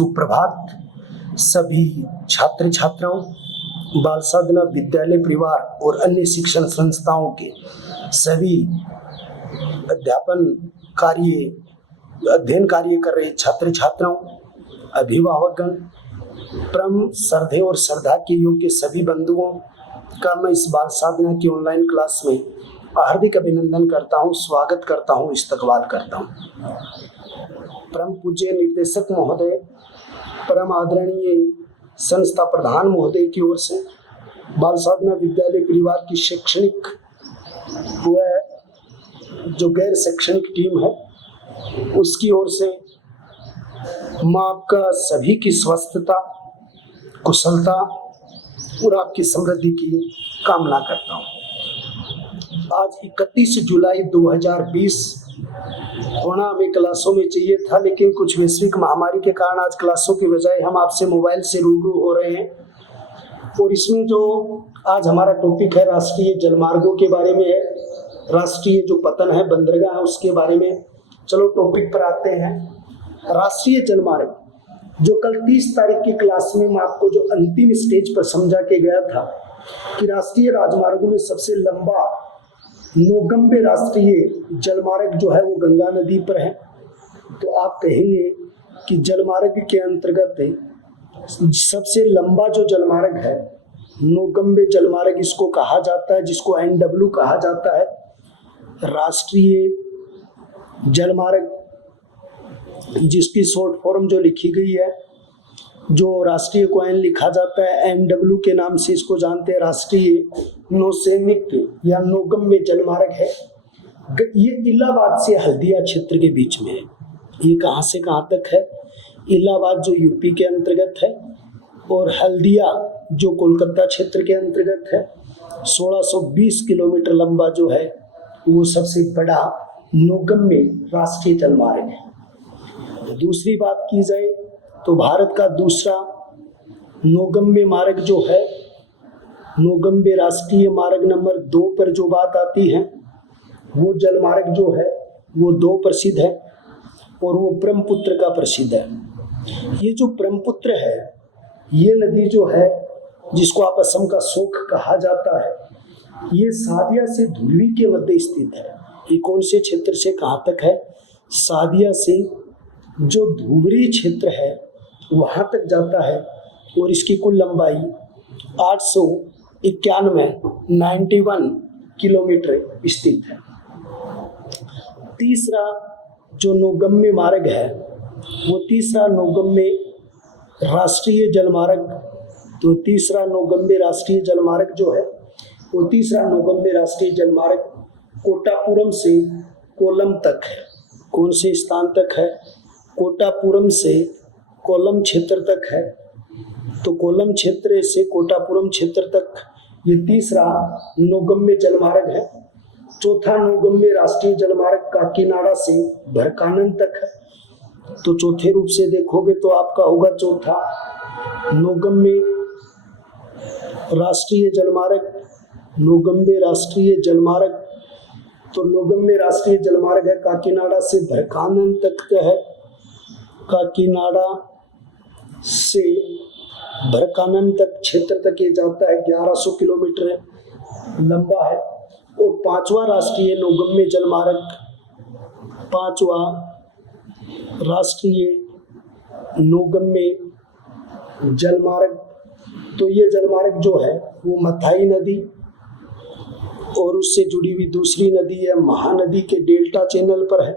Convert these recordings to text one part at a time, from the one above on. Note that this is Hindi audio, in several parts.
सुप्रभात सभी छात्र छात्राओं, बाल साधना विद्यालय परिवार और अन्य शिक्षण संस्थाओं के सभी अध्ययन कार्य कर रहे छात्र छात्राओं, अभिभावकगण, परम श्रद्धेय और श्रद्धा के योग्य सभी बंधुओं का मैं इस बाल साधना की ऑनलाइन क्लास में हार्दिक अभिनंदन करता हूं, स्वागत करता हूं, इस्तकबाल करता हूं। परम पूज्य निर्देशक महोदय, परम आदरणीय संस्था प्रधान महोदय की ओर से बाल साधना विद्यालय परिवार की शैक्षणिक व जो गैर शैक्षणिक टीम है उसकी ओर से मैं आपका सभी की स्वस्थता, कुशलता और आपकी समृद्धि की कामना करता हूँ। आज 31 जुलाई 2020 होना हमें क्लासों में चाहिए था, लेकिन कुछ वैश्विक महामारी के कारण आज क्लासों की बजाय हम आपसे मोबाइल से रूबरू हो रहे हैं। और इसमें जो आज हमारा टॉपिक है राष्ट्रीय जलमार्गों के बारे में है, राष्ट्रीय जो पतन है, बंदरगाह है, उसके बारे में। चलो टॉपिक पर आते हैं। राष्ट्रीय जलमार्ग जो कल 30 तारीख की क्लास में मैं आपको जो अंतिम स्टेज पर समझा के गया था कि राष्ट्रीय राजमार्गों में सबसे लंबा नौगम्य राष्ट्रीय जलमार्ग जो है वो गंगा नदी पर है। तो आप कहेंगे कि जलमार्ग के अंतर्गत सबसे लंबा जो जलमार्ग है नौगम्य जलमार्ग इसको कहा जाता है, जिसको NW कहा जाता है, राष्ट्रीय जलमार्ग, जिसकी शॉर्ट फॉर्म जो लिखी गई है, जो राष्ट्रीय को एन लिखा जाता है, NW के नाम से इसको जानते हैं, राष्ट्रीय नौसैनिक या नौगम्य जलमार्ग है। ये इलाहाबाद से हल्दिया क्षेत्र के बीच में है। ये कहाँ से कहाँ तक है? इलाहाबाद जो यूपी के अंतर्गत है और हल्दिया जो कोलकाता क्षेत्र के अंतर्गत है। 1620 किलोमीटर लंबा जो है वो सबसे बड़ा नौगम्य राष्ट्रीय जलमार्ग है। दूसरी बात की जाए तो भारत का दूसरा नौगम्य मार्ग जो है, नौगम्य राष्ट्रीय मार्ग नंबर 2 पर जो बात आती है, वो जलमार्ग जो है वो 2 प्रसिद्ध है और वो ब्रह्मपुत्र का प्रसिद्ध है। ये जो ब्रह्मपुत्र है, ये नदी जो है जिसको आप असम का शोक कहा जाता है, ये सादिया से धुलवी के मध्य स्थित है। ये कौन से क्षेत्र से कहाँ तक है? सादिया से जो धुबरी क्षेत्र है वहाँ तक जाता है और इसकी कुल लंबाई 891 किलोमीटर स्थित है। तीसरा जो नौगम्य मार्ग है वो तीसरा नौगम्य राष्ट्रीय जलमार्ग, तो तीसरा नौगम्य राष्ट्रीय जलमार्ग जो है वो तीसरा नौगम्य राष्ट्रीय जलमार्ग कोटापुरम से कोल्लम तक है। कौन से स्थान तक है? कोटापुरम से कोल्लम क्षेत्र तक है। तो कोल्लम क्षेत्र से कोटापुरम क्षेत्र तक ये तीसरा नौगम्य जलमार्ग है। चौथा नौगम्य राष्ट्रीय जलमार्ग काकीनाडा से भरकानन तक है। तो चौथे रूप से देखोगे तो आपका होगा चौथा नौगम्य राष्ट्रीय जलमार्ग, नौगम्य राष्ट्रीय जलमार्ग। तो नौगम्य राष्ट्रीय जलमार्ग है काकीनाडा से भरकानन तक का है। काकीनाडा से भरकानन तक क्षेत्र तक ये जाता है, 1100 किलोमीटर लंबा है। और पांचवा राष्ट्रीय नौगम्य जलमार्ग, पांचवा राष्ट्रीय नौगम्य जलमार्ग, तो ये जलमार्ग जो है वो मथाई नदी और उससे जुड़ी हुई दूसरी नदी है महानदी के डेल्टा चैनल पर है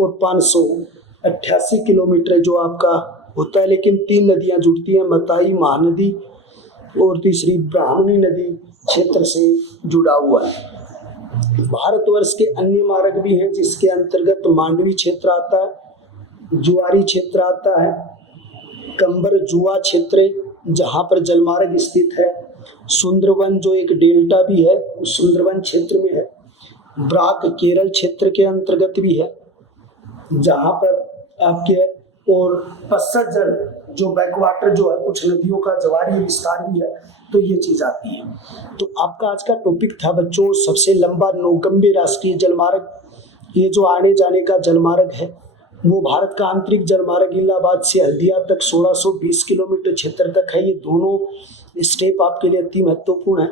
और 588 किलोमीटर जो आपका होता है। लेकिन 3 नदियां जुड़ती हैं, मताई, महानदी और तीसरी ब्राह्मणी नदी क्षेत्र से जुड़ा हुआ है। भारतवर्ष के अन्य मार्ग भी हैं जिसके अंतर्गत मांडवी क्षेत्र आता है, जुआरी क्षेत्र आता है, कंबर जुआ क्षेत्र जहाँ पर जलमार्ग स्थित है, सुंदरवन जो एक डेल्टा भी है उस सुंदरवन क्षेत्र में है, ब्राक केरल क्षेत्र के अंतर्गत भी है जहाँ पर आपके, और पश्चजल जो बैकवाटर जो है कुछ नदियों का जवारी विस्तार भी है, तो ये चीज आती है। तो आपका आज का टॉपिक था बच्चों सबसे लंबा नौगम्य राष्ट्रीय जलमार्ग। ये जो आने जाने का जलमार्ग है वो भारत का आंतरिक जलमार्ग इलाहाबाद से हल्दिया तक 1620 किलोमीटर क्षेत्र तक है। ये दोनों स्टेप आपके लिए अति महत्वपूर्ण है।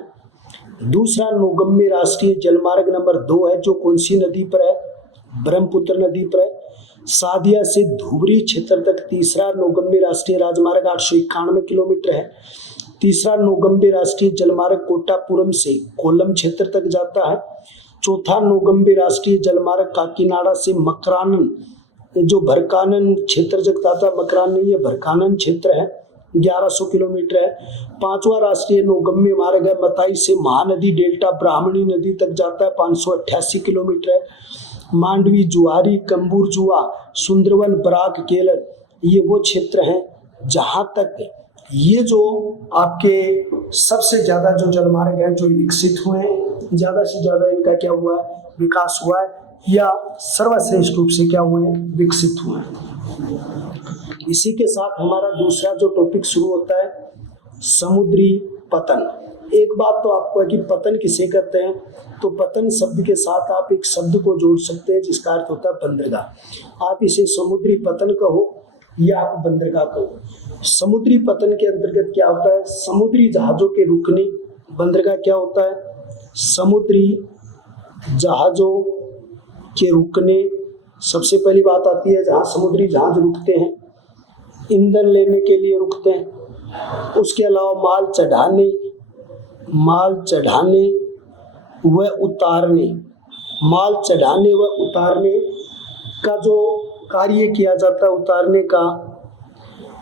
दूसरा नौगम्य राष्ट्रीय जलमार्ग नंबर 2 है, जो कौन सी नदी पर है? ब्रह्मपुत्र नदी पर है, सादिया से धुबरी क्षेत्र तक। तीसरा नौगम्य राष्ट्रीय राजमार्ग 891 किलोमीटर है। तीसरा नौगम्य राष्ट्रीय जलमार्ग कोट्टापुरम से कोल्लम क्षेत्र तक जाता है। चौथा नौगम्य राष्ट्रीय जलमार्ग काकीनाडा से मकरानन, जो भरकानन क्षेत्र जगता था, मकरानन ये भरकानन क्षेत्र है, 1100 किलोमीटर है। पांचवा राष्ट्रीय नौगम्य मार्ग है मताई से महानदी डेल्टा ब्राह्मणी नदी तक जाता है, 588 किलोमीटर है। मांडवी, जुआरी, कंबुरजुआ, सुंदरवन, बराक, केलर, ये वो क्षेत्र हैं जहाँ तक ये जो आपके सबसे ज़्यादा जो जलमार्ग हैं जो विकसित हुए हैं, ज़्यादा से ज़्यादा इनका क्या हुआ है? विकास हुआ है, या सर्वश्रेष्ठ रूप से क्या हुए हैं? विकसित हुए हैं। इसी के साथ हमारा दूसरा जो टॉपिक शुरू होता है, समुद्री पतन। एक बात तो आपको है कि पतन किसे कहते हैं, तो पतन शब्द के साथ आप एक शब्द को जोड़ सकते हैं जिसका अर्थ होता है बंदरगाह। आप इसे समुद्री पतन कहो या आप बंदरगाह कहो। समुद्री पतन के अंतर्गत क्या होता है? समुद्री जहाजों के रुकने। बंदरगाह क्या होता है? समुद्री जहाजों के रुकने। सबसे पहली बात आती है जहाँ समुद्री जहाज रुकते हैं, ईंधन लेने के लिए रुकते हैं। उसके अलावा माल चढ़ाने व उतारने, माल चढ़ाने व उतारने का जो कार्य किया जाता है, उतारने का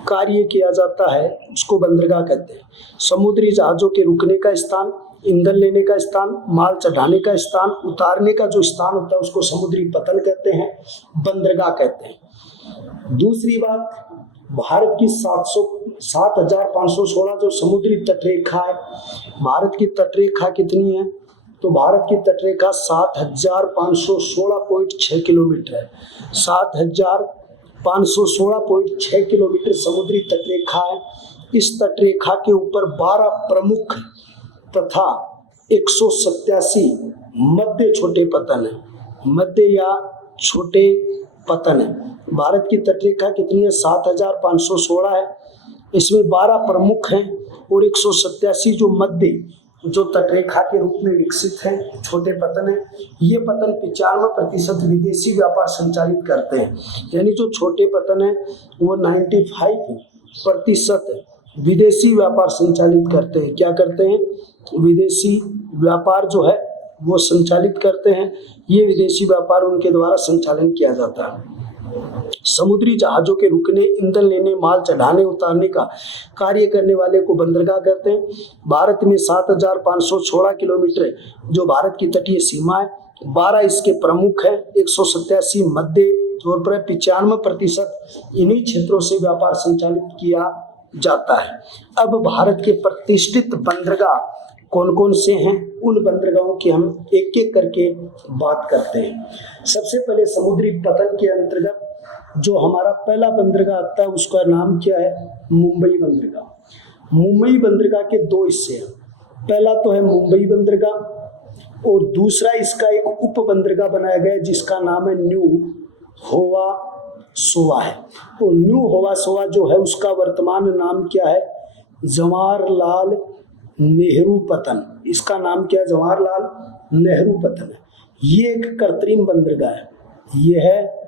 कार्य किया जाता है, उसको बंदरगाह कहते हैं। समुद्री जहाजों के रुकने का स्थान, ईंधन लेने का स्थान, माल चढ़ाने का स्थान, उतारने का जो स्थान होता है उसको समुद्री पतन कहते हैं, बंदरगाह कहते हैं। दूसरी बात, भारत की 7,516 जो समुद्री तटरेखा है, भारत की तटरेखा कितनी है? तो भारत की तटरेखा 7,516.6 किलोमीटर है। 7,516.6 किलोमीटर समुद्री तटरेखा है। इस तटरेखा के ऊपर 12 प्रमुख तथा 187 मध्य छोटे पतन है, मध्य या छोटे पतन है। भारत की तटरेखा कितनी है? 7,516 है। इसमें 12 प्रमुख हैं और 187 जो मध्य जो तटरेखा के रूप में विकसित हैं, छोटे पतन है। ये पतन 95% विदेशी व्यापार संचालित करते हैं, यानी जो छोटे पतन है वो 95% विदेशी व्यापार संचालित करते हैं। क्या करते हैं? विदेशी व्यापार जो है वो संचालित करते हैं। ये विदेशी व्यापार उनके द्वारा संचालन किया जाता है। समुद्री जहाजों के रुकने, ईंधन लेने, माल चढ़ाने उतारने का कार्य करने वाले को बंदरगाह कहते हैं। भारत में 7,516 किलोमीटर जो भारत की तटीय सीमा है, 12 इसके प्रमुख है, 187 मध्य तौर पर 95% इन्हीं क्षेत्रों से व्यापार संचालित किया जाता है। अब भारत के प्रतिष्ठित बंदरगाह कौन कौन से हैं, उन बंदरगाहों की हम एक एक करके बात करते हैं। सबसे पहले समुद्री पतन के अंतर्गत जो हमारा पहला बंदरगाह आता है उसका नाम क्या है? मुंबई बंदरगाह। मुंबई बंदरगाह के 2 हिस्से हैं। पहला तो है मुंबई बंदरगाह और दूसरा इसका एक उप बंदरगाह बनाया गया है जिसका नाम है न्यू होवा सोवा है। और न्यू होवा सोवा जो है उसका वर्तमान नाम क्या है? जवाहरलाल नेहरू पतन। इसका नाम क्या है? जवाहरलाल नेहरू पतन है। ये एक कृत्रिम बंदरगाह है, ये है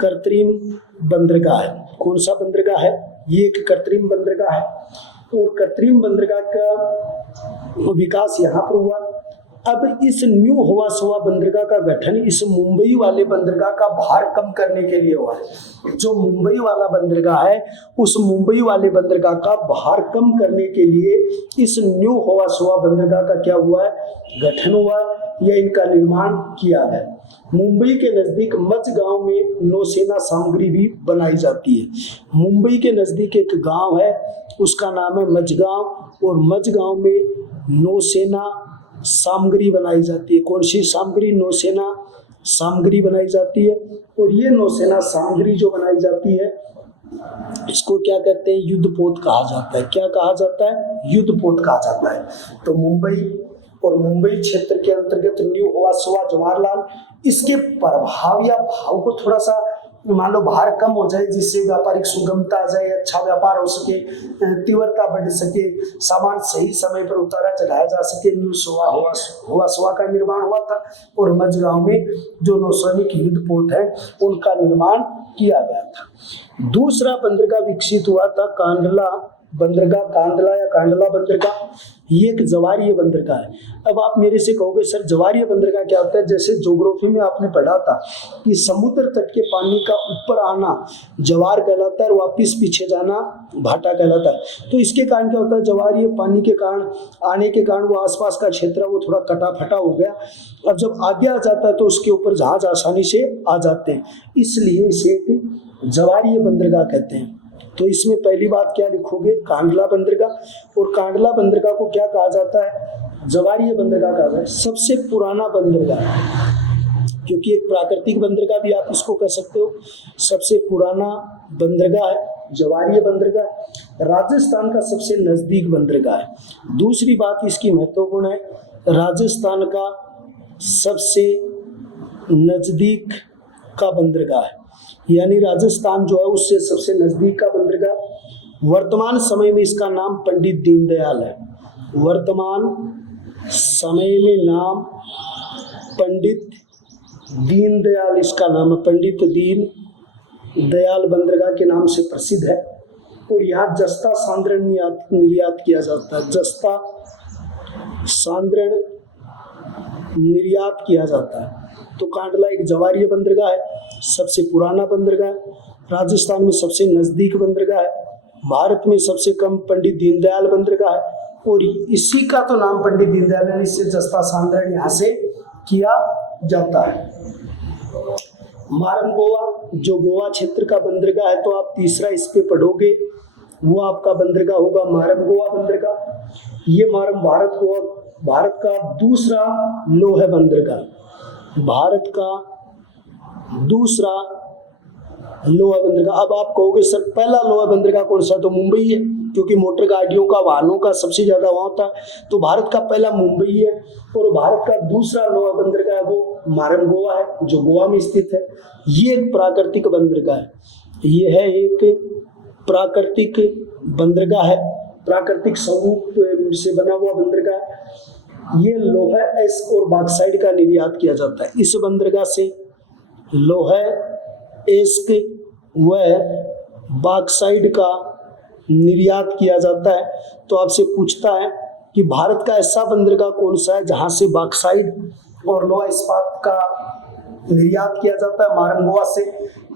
कृत्रिम बंदरगाह है। कौन सा बंदरगाह है? ये एक कृत्रिम बंदरगाह है और कृत्रिम बंदरगाह का विकास यहाँ पर हुआ। अब इस न्यू होवा सोवा बंदरगाह का गठन इस मुंबई वाले बंदरगाह का भार कम करने के लिए हुआ है। जो मुंबई वाला बंदरगाह है उस मुंबई वाले बंदरगाह का भार कम करने के लिए इस न्यू होवा सोवा बंदरगाह का क्या हुआ है? गठन हुआ या इनका निर्माण किया है। मुंबई के नजदीक मझगांव में नौसेना सामग्री भी बनाई जाती है। मुंबई के नजदीक एक गांव है उसका नाम है मझगांव और मझगांव में नौसेना सामग्री बनाई जाती है। कौन सी सामग्री? नौसेना सामग्री बनाई जाती है। और ये नौसेना सामग्री जो बनाई जाती है इसको क्या कहते हैं? युद्धपोत कहा जाता है। क्या कहा जाता है? युद्धपोत कहा जाता है। तो मुंबई और मुंबई क्षेत्र के अंतर्गत न्यू होवा सोवा जवाहरलाल, इसके प्रभाव या भाव को थोड़ा सा मान लो भार कम हो जाए, जिससे व्यापारिक सुगमता आ जाए, अच्छा व्यापार हो सके, तीव्रता बढ़ सके, सामान सही समय पर उतारा चढ़ाया जा सके। न्यू सोवा का निर्माण हुआ था और मझगांव में जो नौसैनिक युद्ध पोत है उनका निर्माण किया गया था। दूसरा बंदरगाह विकसित हुआ था कांडला बंदरगाह, कांडला या कांडला बंदरगाह। ये एक जवारीय बंदरगाह है। अब आप मेरे से कहोगे सर जवारीय बंदरगाह क्या होता है? जैसे ज्योग्राफी में आपने पढ़ा था कि समुद्र तट के पानी का ऊपर आना जवार कहलाता है और वापिस पीछे जाना भाटा कहलाता है। तो इसके कारण क्या होता है, जवारीय पानी के कारण आने के कारण वो आसपास का क्षेत्र वो थोड़ा कटा फटा हो गया। अब जब आगे आ जाता है तो उसके ऊपर जहाज आसानी से आ जाते हैं, इसलिए इसे एक जवारीय बंदरगाह कहते हैं। तो इसमें पहली बात क्या लिखोगे? कांडला बंदरगाह। और कांडला बंदरगाह को क्या कहा जाता है? जवारीय बंदरगाह कहा जाता है। सबसे पुराना बंदरगाह, क्योंकि एक प्राकृतिक बंदरगाह भी आप इसको कह सकते हो। सबसे पुराना बंदरगाह है जवारीय बंदरगाह। राजस्थान का सबसे नजदीक बंदरगाह है। दूसरी बात इसकी महत्वपूर्ण है, राजस्थान का सबसे नजदीक का बंदरगाह है, यानी राजस्थान जो है उससे सबसे नजदीक का बंदरगाह। वर्तमान समय में इसका नाम पंडित दीनदयाल है। वर्तमान समय में नाम पंडित दीनदयाल इसका नाम है। पंडित दीन दयाल बंदरगाह के नाम से प्रसिद्ध है। और यहाँ जस्ता सांद्रण निर्यात किया जाता है। जस्ता सांद्रण निर्यात किया जाता है। तो कांडला एक जवारीय बंदरगाह है, सबसे पुराना बंदरगाह है, राजस्थान में सबसे नजदीक बंदरगाह है, भारत में सबसे कम पंडित दीनदयाल बंदरगाह है। और इसी का तो नाम पंडित दीनदयाल है, इससे जस्ता सांद्रण यहाँ से किया जाता है। मारम गोवा जो गोवा क्षेत्र का बंदरगाह है, तो आप तीसरा इस पे पढ़ोगे, वो आपका बंदरगाह होगा मारम गोवा बंदरगाह। ये मारम भारत का दूसरा लौह बंदरगाह, भारत का दूसरा लोहा बंदरगाह। अब आप कहोगे सर पहला लोहा बंदरगाह कौन सा? तो मुंबई है, क्योंकि मोटर गाड़ियों का वाहनों का सबसे ज्यादा वहाँ होता है। तो भारत का पहला मुंबई है। और भारत का दूसरा लोहा बंदरगाह है वो मारम गोवा है, जो गोवा में स्थित है। ये एक प्राकृतिक बंदरगाह है। ये है एक प्राकृतिक बंदरगाह है, प्राकृतिक स्वरूप से बना हुआ बंदरगाह। ये लोहा एस्क और बॉक्साइट का निर्यात किया जाता है। इस बंदरगाह से लोहा एस्क व बॉक्साइट का निर्यात किया जाता है। तो आपसे पूछता है कि भारत का ऐसा बंदरगाह कौन सा है जहां से बॉक्साइट और लोहा इस्पात का निर्यात किया जाता है? मारम गोवा से।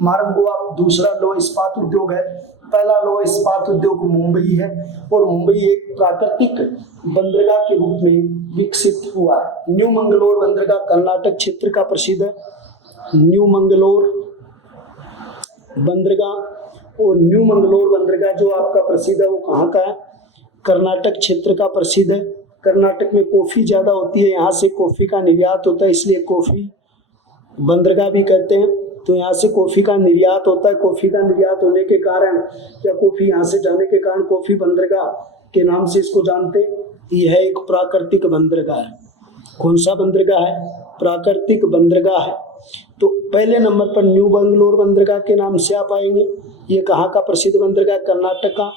मारम गोवा दूसरा लोहा इस्पात उद्योग है, पहला लोहा इस्पात उद्योग मुंबई है। और मुंबई एक प्राकृतिक बंदरगाह के रूप में विकसित हुआ है। न्यू मंगलोर बंदरगाह कर्नाटक क्षेत्र का प्रसिद्ध है। न्यू मंगलोर बंदरगाह, और न्यू मंगलोर बंदरगाह जो आपका प्रसिद्ध है वो कहाँ का है? कर्नाटक क्षेत्र का प्रसिद्ध है। कर्नाटक में कॉफ़ी ज़्यादा होती है, यहाँ से कॉफ़ी का निर्यात होता है, इसलिए कॉफ़ी बंदरगाह भी कहते हैं। तो यहाँ से कॉफ़ी का निर्यात होता है। कॉफ़ी का निर्यात होने के कारण या कॉफ़ी यहाँ से जाने के कारण कॉफ़ी बंदरगाह के नाम से इसको जानते हैं। यह एक प्राकृतिक बंदरगाह है। कौन सा बंदरगाह है? प्राकृतिक बंदरगाह है। तो पहले नंबर पर न्यू बंगलोर बंदरगाह के नाम से आप आएंगे। ये कहाँ का प्रसिद्ध बंदरगाह? कर्नाटक का।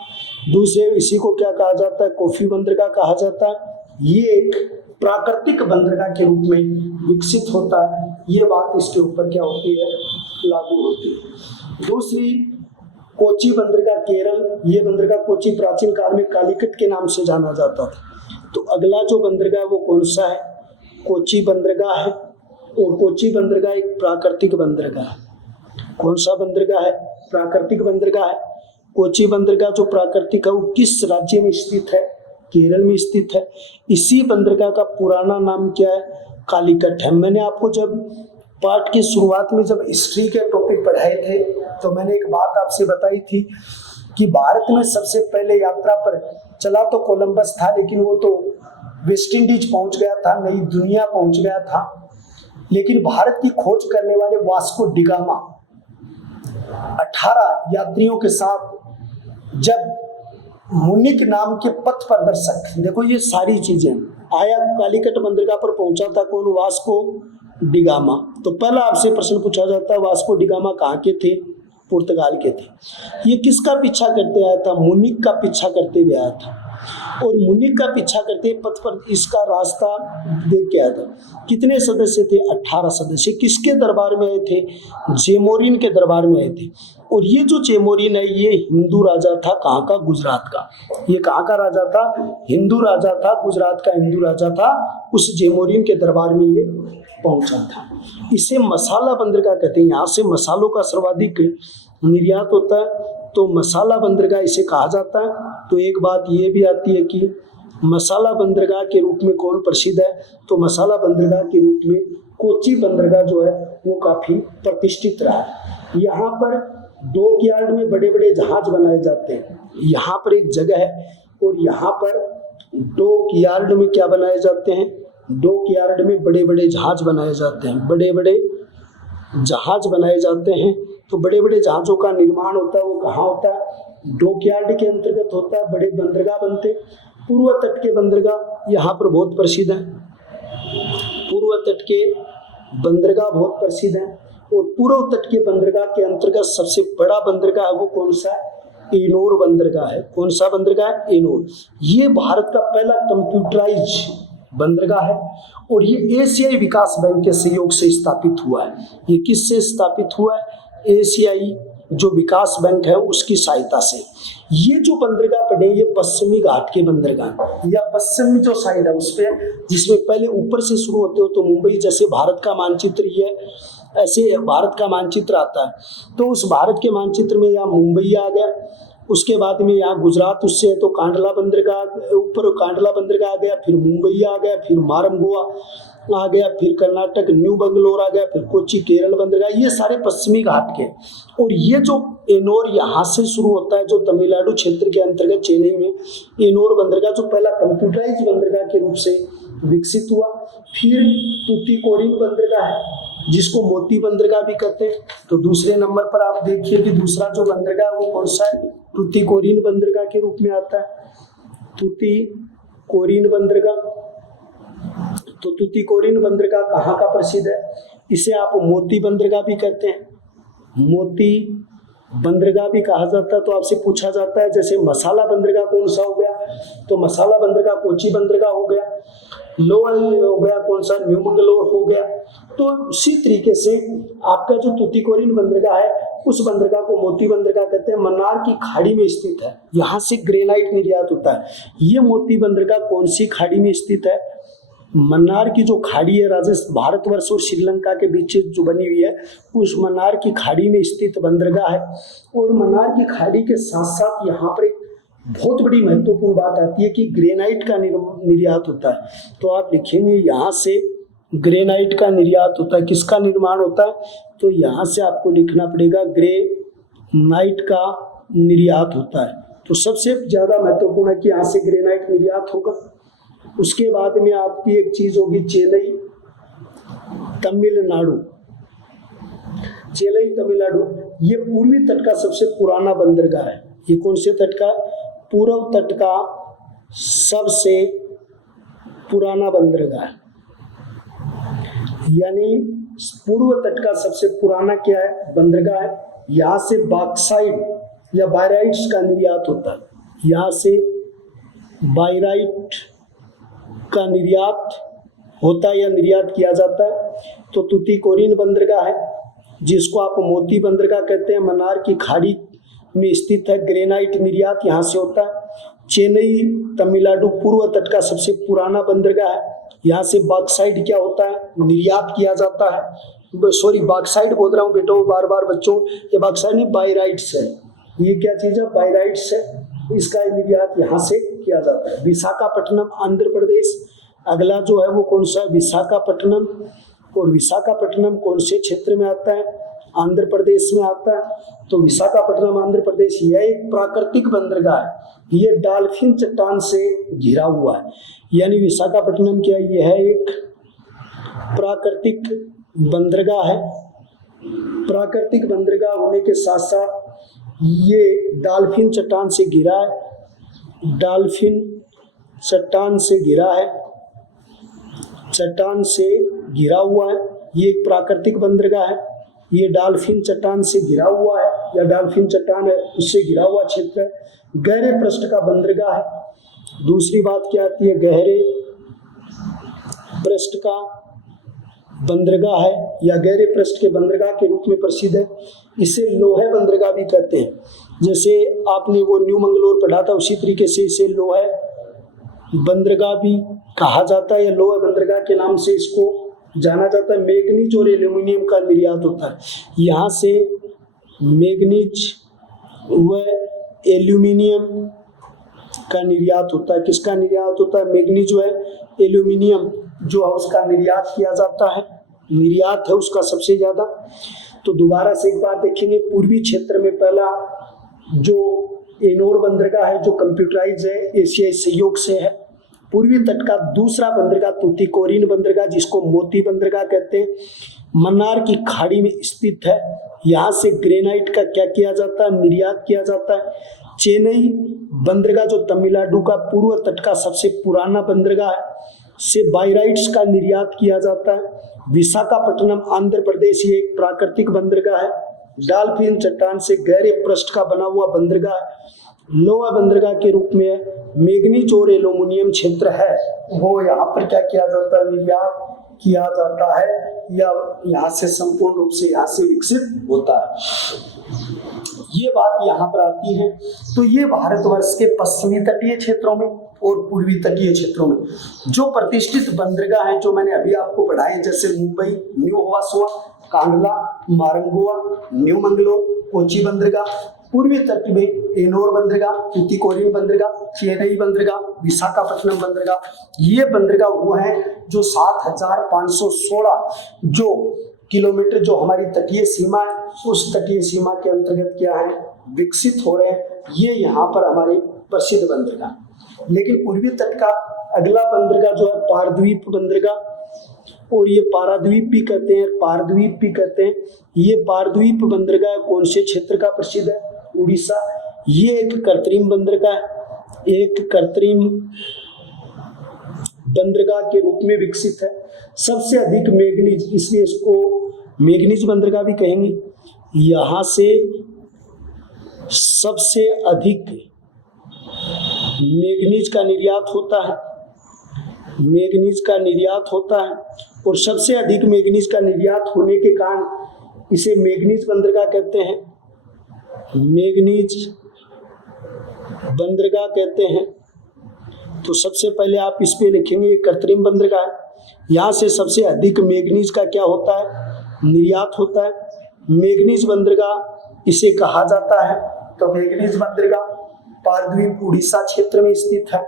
दूसरे इसी को क्या कहा जाता है? कॉफ़ी बंदरगाह कहा जाता है। ये एक प्राकृतिक बंदरगाह के रूप में विकसित होता है। ये बात इसके ऊपर क्या होती है? लागू होती है। दूसरी कोची बंदरगाह केरल। ये बंदरगाह कोची प्राचीन काल में कालीकट के नाम से जाना जाता था। तो अगला जो बंदरगाह है वो कौन सा है? कोची बंदरगाह है। और कोची बंदरगाह एक प्राकृतिक बंदरगाह है। कौन सा बंदरगाह है? प्राकृतिक बंदरगाह है। कोची बंदरगाह जो प्राकृतिक है वो किस राज्य में स्थित है? केरल में स्थित है। इसी बंदरगाह का पुराना नाम क्या है? कालीकट है। मैंने आपको जब पाठ की शुरुआत में जब हिस्ट्री के टॉपिक पढ़ाए थे तो मैंने एक बात आपसे बताई थी कि भारत में सबसे पहले यात्रा पर चला तो कोलंबस था, लेकिन वो तो वेस्ट इंडीज पहुंच गया था, नई दुनिया पहुंच गया था। लेकिन भारत की खोज करने वाले वास्को डिगामा 18 यात्रियों के साथ जब मुनिक नाम के पथ प्रदर्शक, देखो ये सारी चीजें आया, कालीकट बंदरगाह पर पहुंचा था कौन? Vasco da Gama. तो पहला आपसे प्रश्न पूछा जाता है, वास्को डिगामा कहाँ के थे? पुर्तगाल के थे। ये किसका पीछा करते आया था? मुनिक का पीछा करते हुए आया था। और मुनिक का पीछा करते पथ पर इसका रास्ता देख के आया था। कितने सदस्य थे? 18 सदस्य। किसके दरबार में आए थे? जेमोरिन के दरबार में आए थे। और ये जो जेमोरिन है ये हिंदू राजा था। कहाँ का? गुजरात का। ये कहाँ का राजा था? हिंदू राजा था, गुजरात का हिंदू राजा था। उस जेमोरिन के दरबार में ये पहुंचा था। इसे मसाला बंदरगाह कहते हैं। यहाँ से मसालों का सर्वाधिक निर्यात होता है, तो मसाला बंदरगाह इसे कहा जाता है। तो एक बात ये भी आती है कि मसाला बंदरगाह के रूप में कौन प्रसिद्ध है? तो मसाला बंदरगाह के रूप में कोची बंदरगाह जो है वो काफी प्रतिष्ठित रहा है। यहाँ पर डॉकयार्ड में बड़े बड़े जहाज बनाए जाते हैं। यहाँ पर एक जगह है और यहाँ पर डॉकयार्ड में क्या बनाए जाते हैं? डॉकयार्ड में बड़े बड़े जहाज बनाए जाते हैं। बड़े बड़े जहाज बनाए जाते हैं। तो बड़े बड़े जहाज़ों का निर्माण होता है, वो कहाँ होता है? डॉकयार्ड के अंतर्गत होता है। बड़े बंदरगाह बनते। पूर्व तट के बंदरगाह यहाँ पर बहुत प्रसिद्ध हैं। पूर्व तट के बंदरगाह बहुत प्रसिद्ध हैं। और पूर्व तट के बंदरगाह के अंतर्गत सबसे बड़ा बंदरगाह है वो कौन सा है? एनोर बंदरगाह है। कौन सा बंदरगाह है? एनोर। ये भारत का पहला कंप्यूटराइज बंदरगाह है और ये एशियाई विकास बैंक के सहयोग से स्थापित हुआ है। ये किससे स्थापित हुआ है? एशियाई जो विकास बैंक है उसकी सहायता से। ये जो बंदरगाह पड़े ये पश्चिमी घाट के बंदरगाह या पश्चिमी जो साइड है उस पर, जिसमें पहले ऊपर से शुरू होते हो तो मुंबई, जैसे भारत का मानचित्र ये ऐसे भारत का मानचित्र आता है। तो उस भारत के मानचित्र में यहाँ मुंबई आ गया। उसके बाद में यहाँ गुजरात उससे है तो कांडला बंदरगाह, ऊपर कांडला बंदरगाह आ गया, फिर मुंबई आ गया, फिर मारम गोवा आ गया, फिर कर्नाटक न्यू बंगलोर आ गया, फिर कोची केरल बंदरगाह। ये सारे पश्चिमी घाट के। और ये जो एनोर यहाँ से शुरू होता है, जो तमिलनाडु क्षेत्र के अंतर्गत चेन्नई में एनोर बंदरगाह जो पहला कंप्यूटराइज बंदरगाह के रूप से विकसित हुआ। फिर तूतीकोरिन बंदरगाह है जिसको मोती बंदरगाह भी कहते हैं। तो दूसरे नंबर पर आप देखिए कि दूसरा जो बंदरगाह वो कौन सा है? तूतीकोरिन बंदरगाह के रूप में आता है। तूतीकोरिन बंदरगाह। तो तूतीकोरिन बंदरगाह कहाँ का प्रसिद्ध है? इसे आप मोती बंदरगाह भी कहते हैं। मोती बंदरगाह भी कहा जाता है। तो आपसे पूछा जाता है जैसे मसाला बंदरगाह कौन सा हो गया? तो मसाला बंदरगाह कोची बंदरगाह हो गया। लोअर हो गया कौन सा? न्यू मंगलोर हो गया। तो इसी तरीके से आपका जो तूतीकोरिन बंदरगाह है उस बंदरगाह को मोती बंदरगाह कहते हैं। मन्नार की खाड़ी में स्थित है। यहाँ से ग्रेनाइट निर्यात होता है। ये मोती बंदरगाह कौन सी खाड़ी में स्थित है? मन्नार की जो खाड़ी है राजस्थान, भारतवर्ष और श्रीलंका के बीच जो बनी हुई है, उस मन्नार की खाड़ी में स्थित बंदरगाह है। और मन्नार की खाड़ी के साथ साथ यहाँ पर एक बहुत बड़ी महत्वपूर्ण बात आती है कि ग्रेनाइट का निर्यात होता है। तो आप लिखेंगे यहाँ से ग्रेनाइट का निर्यात होता है। किसका निर्माण होता है? तो यहाँ से आपको लिखना पड़ेगा ग्रेनाइट का निर्यात होता है। तो सबसे ज़्यादा महत्वपूर्ण है कि यहाँ से ग्रेनाइट निर्यात होगा। उसके बाद में आपकी एक चीज होगी चेन्नई तमिलनाडु। चेन्नई तमिलनाडु ये पूर्वी तट का सबसे पुराना बंदरगाह है। ये कौन से तट का? पूर्व तट का सबसे पुराना बंदरगाह है। यानी पूर्व तट का सबसे पुराना क्या है? बंदरगाह है। यहाँ से बॉक्साइट या बायराइट्स का निर्यात होता है। यहाँ से बायराइट का निर्यात होता है या निर्यात किया जाता है। तो तूतीकोरिन बंदरगाह है जिसको आप मोती बंदरगाह कहते हैं, मन्नार की खाड़ी में स्थित है। ग्रेनाइट निर्यात यहाँ से होता है। चेन्नई तमिलनाडु पूर्व तट का सबसे पुराना बंदरगाह है। यहाँ से बॉक्साइट क्या होता है? निर्यात किया जाता है। सॉरी, बॉक्साइट बोल रहा हूँ बेटो बार बार बच्चों, ये बॉक्साइट नहीं बायराइट्स है। ये क्या चीज़ है? बायराइट्स है। इसका निर्यात यहाँ से किया जाता है। विशाखापट्टनम आंध्र प्रदेश अगला जो है वो कौन सा है? विशाखापट्टनम। और विशाखापट्टनम कौन से क्षेत्र में आता है? आंध्र प्रदेश में आता है। तो विशाखापट्टनम आंध्र प्रदेश यह एक प्राकृतिक बंदरगाह है। ये डॉल्फिन चट्टान से घिरा हुआ है। यानी विशाखापट्टनम क्या? यह है एक प्राकृतिक बंदरगाह है। प्राकृतिक बंदरगाह होने के साथ साथ ये डॉल्फिन चट्टान से घिरा है। डॉल्फिन चट्टान से घिरा है, चट्टान से घिरा हुआ है। ये एक प्राकृतिक बंदरगाह है। ये डॉल्फिन चट्टान से घिरा हुआ है, या डॉल्फिन चट्टान है उससे घिरा हुआ क्षेत्र है। गहरे पृष्ठ का बंदरगाह है। दूसरी बात क्या आती है, गहरे पृष्ठ का बंदरगाह है या गहरे पृष्ठ के बंदरगाह के रूप में प्रसिद्ध है। इसे लोहे बंदरगाह भी कहते हैं। जैसे आपने वो न्यू मंगलोर पढ़ा था, उसी तरीके से इसे लोहे बंदरगाह भी कहा जाता है, या लोहे बंदरगाह के नाम से इसको जाना जाता है। मैग्नीज और एल्यूमिनियम का निर्यात होता है। यहाँ से मैग्नीज व एल्यूमिनियम का निर्यात होता है। किसका निर्यात होता है? मैग्नीज व एल्यूमिनियम जो है उसका निर्यात किया जाता है। निर्यात है उसका सबसे ज़्यादा। तो दोबारा से एक बात देखेंगे, पूर्वी क्षेत्र में पहला जो एनोर बंदरगाह है जो कंप्यूटराइज है, एशियाई सहयोग से है। पूर्वी तट का दूसरा बंदरगाह तूतीकोरिन बंदरगाह, जिसको मोती बंदरगाह कहते हैं, मन्नार की खाड़ी में स्थित है। यहाँ से ग्रेनाइट का क्या किया जाता है? निर्यात किया जाता है। चेन्नई बंदरगाह जो तमिलनाडु का पूर्व तट का सबसे पुराना बंदरगाह है, से बाइराइट्स का निर्यात किया जाता है। विशाखापट्टनम आंध्र प्रदेश ये एक प्राकृतिक बंदरगाह है। डॉल्फिन चट्टान से गहरे पृष्ठ का बना हुआ बंदरगाह लोहा बंदरगाह के रूप में है। मैग्नीज और एल्यूमिनियम क्षेत्र है वो यहाँ पर क्या किया जाता है? निर्यात किया जाता है, या यहाँ से संपूर्ण रूप से यहाँ से विकसित होता है। ये बात यहाँ पर आती है। तो ये भारतवर्ष के पश्चिमी तटीय क्षेत्रों में और पूर्वी तटीय क्षेत्रों में जो प्रतिष्ठित बंदरगाह हैं जो मैंने अभी आपको पढ़ाए, जैसे मुंबई, न्यू हवासुआ, कांडला, मारंगुआ, न्यू मंगलोर, कोची बंदरगाह, पूर्वी तट में एनोर बंदरगाह, तूतीकोरिन बंदरगाह, चेन्नई बंदरगाह, विशाखापट्टनम बंदरगाह, ये बंदरगाह वो हैं जो 7,516 जो किलोमीटर जो हमारी तटीय सीमा है, उस तटीय सीमा के अंतर्गत क्या है? विकसित हो रहे हैं। ये यहाँ पर हमारे प्रसिद्ध बंदरगाह। लेकिन पूर्वी तट का अगला बंदरगाह जो है पारद्वीप बंदरगाह, और ये पाराद्वीप भी कहते हैं, पारद्वीप भी कहते हैं। ये पारद्वीप बंदरगाह कौन से क्षेत्र का प्रसिद्ध है? उड़ीसा। ये एक कृत्रिम बंदरगाह है, एक कृत्रिम बंदरगाह के रूप में विकसित है। सबसे अधिक मैग्नीज, इसलिए इसको मैग्नीज बंदरगाह भी कहेंगे। यहाँ से सबसे अधिक मैग्नीज का निर्यात होता है, मैग्नीज का निर्यात होता है। और सबसे अधिक मैग्नीज का निर्यात होने के कारण इसे मैग्नीज बंदरगाह कहते हैं, मैग्नीज बंदरगाह कहते हैं। तो सबसे पहले आप इस पे लिखेंगे कृत्रिम बंदरगाह। यहाँ से सबसे अधिक मैग्नीज का क्या होता है? निर्यात होता है। मैग्नीज बंदरगाह इसे कहा जाता है। तो मैग्नीज बंदरगाह पारद्वीप उड़ीसा क्षेत्र में स्थित है।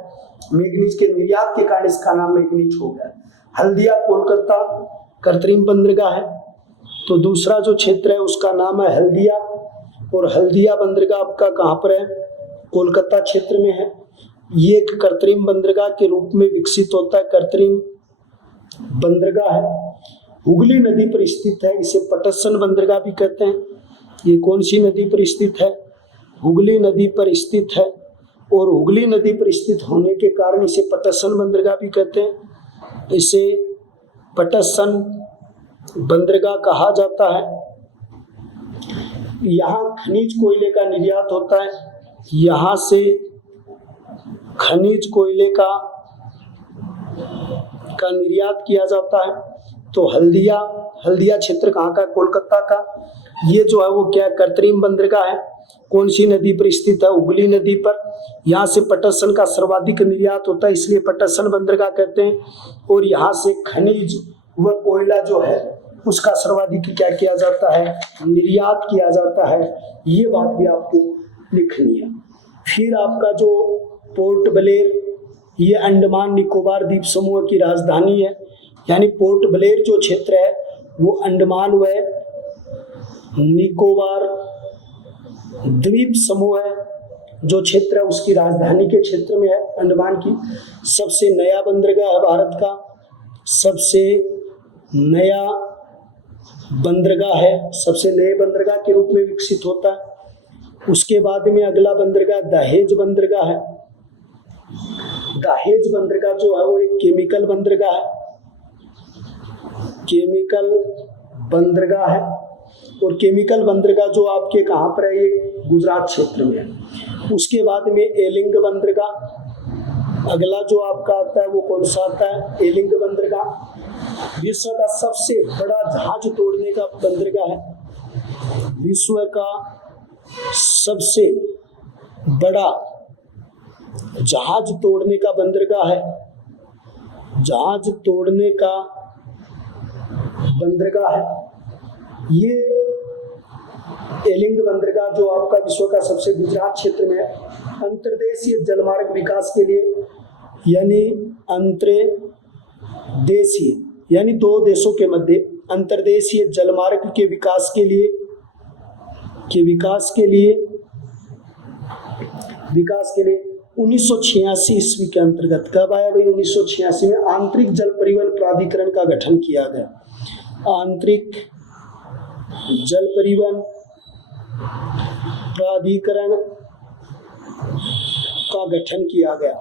मैग्नीज के निर्यात के कारण इसका नाम मैग्नीज हो गया। हल्दिया कोलकाता कृत्रिम बंदरगाह है। तो दूसरा जो क्षेत्र है उसका नाम है हल्दिया, और हल्दिया बंदरगाह आपका कहाँ पर है? कोलकाता क्षेत्र में है। ये एक कृत्रिम बंदरगाह के रूप में विकसित होता है, कृत्रिम बंदरगाह है। हुगली नदी पर स्थित है, इसे पटसन बंदरगाह भी कहते हैं। ये कौन सी नदी पर स्थित है? हुगली नदी पर स्थित है, और हुगली नदी पर स्थित होने के कारण इसे पटसन बंदरगाह भी कहते हैं। इसे पटसन बंदरगाह कहा जाता है। यहाँ खनिज कोयले का निर्यात होता है। यहाँ से खनिज कोयले का निर्यात किया जाता है। तो हल्दिया क्षेत्र कहाँ का? कोलकाता का। ये जो है वो क्या है? कृत्रिम बंदरगाह है। कौन सी नदी पर स्थित है? हुगली नदी पर। यहाँ से पटसन का सर्वाधिक निर्यात होता है, इसलिए पटसन बंदरगाह कहते हैं। और यहाँ से खनिज व कोयला जो है उसका सर्वाधिक क्या किया जाता है? निर्यात किया जाता है। ये बात भी आपको लिखनी है। फिर आपका जो पोर्ट ब्लेयर, ये अंडमान निकोबार द्वीप समूह की राजधानी है। यानी पोर्ट ब्लेयर जो क्षेत्र है वो अंडमान व निकोबार द्वीप समूह है जो क्षेत्र है उसकी राजधानी के क्षेत्र में है, अंडमान की। सबसे नया बंदरगाह है भारत का, सबसे नया बंदरगाह है, सबसे नए बंदरगाह के रूप में विकसित होता है। उसके बाद में अगला बंदरगाह दहेज बंदरगाह है। दहेज बंदरगाह जो है वो एक केमिकल बंदरगाह है। केमिकल बंदरगाह है, और केमिकल बंदरगाह जो आपके कहाँ पर है, ये गुजरात क्षेत्र में है। उसके बाद में एलिंग बंदरगाह, अगला जो आपका आता है वो कौन सा आता है, एलिंग बंदरगाह। विश्व का सबसे बड़ा जहाज तोड़ने का बंदरगाह है, विश्व का सबसे बड़ा जहाज तोड़ने का बंदरगाह है, जहाज तोड़ने का बंदरगाह है ये एलिंग बंदरगाह, जो आपका विश्व का सबसे गुजरात क्षेत्र में है। अंतर्देशीय जलमार्ग विकास के लिए, यानी अंतर्देशीय यानी दो देशों के मध्य अंतर्देशीय जलमार्ग के विकास के लिए 1986 ईस्वी के अंतर्गत, कब आया भाई, 1986 में आंतरिक जल परिवहन प्राधिकरण का गठन किया गया। आंतरिक जल परिवहन प्राधिकरण का गठन किया गया।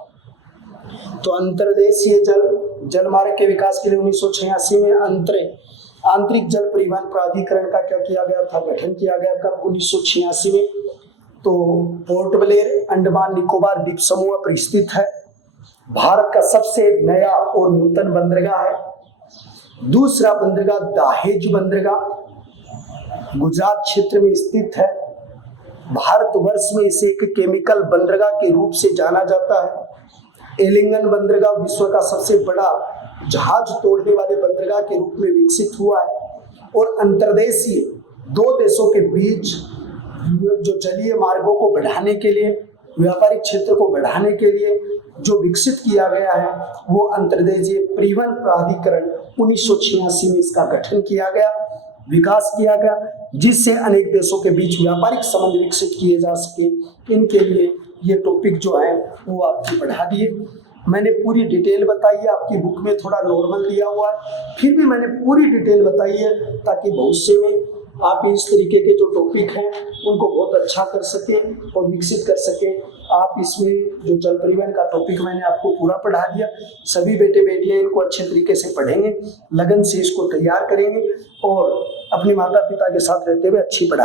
तो अंतर्देशीय जलमार्ग के विकास के लिए 1986 में आंतरिक जल परिवहन प्राधिकरण का क्या किया गया था, गठन किया गया। कब, 1986 में। तो पोर्ट ब्लेयर अंडमान निकोबार द्वीप समूह पर स्थित है, भारत का सबसे नया और नूतन बंदरगाह है। दूसरा बंदरगाह दाहेज बंदरगाह गुजरात क्षेत्र में स्थित है। भारतवर्ष में इसे एक केमिकल बंदरगाह के रूप से जाना जाता है। एलिंगन बंदरगाह विश्व का सबसे बड़ा जहाज तोड़ने वाले बंदरगाह के रूप में विकसित हुआ है, और अंतर्देशीय दो देशों के बीच जो जलीय मार्गों को बढ़ाने के लिए, व्यापारिक क्षेत्र को बढ़ाने के लिए जो विकसित किया गया है, वो अंतर्देशीय परिवहन प्राधिकरण 1986 में इसका गठन किया गया, विकास किया गया, जिससे अनेक देशों के बीच व्यापारिक संबंध विकसित किए जा सके। इनके लिए ये टॉपिक जो है वो आपकी बढ़ा दिए। मैंने पूरी डिटेल बताई है, आपकी बुक में थोड़ा नॉर्मल दिया हुआ है, फिर भी मैंने पूरी डिटेल बताई है ताकि भविष्य में आप इस तरीके के जो टॉपिक हैं उनको बहुत अच्छा कर सकें और विकसित कर सकें। आप इसमें जो जल परिवहन का टॉपिक मैंने आपको पूरा पढ़ा दिया, सभी बेटे बेटियां इनको अच्छे तरीके से पढ़ेंगे, लगन से इसको तैयार करेंगे और अपने माता पिता के साथ रहते हुए अच्छी पढ़ाई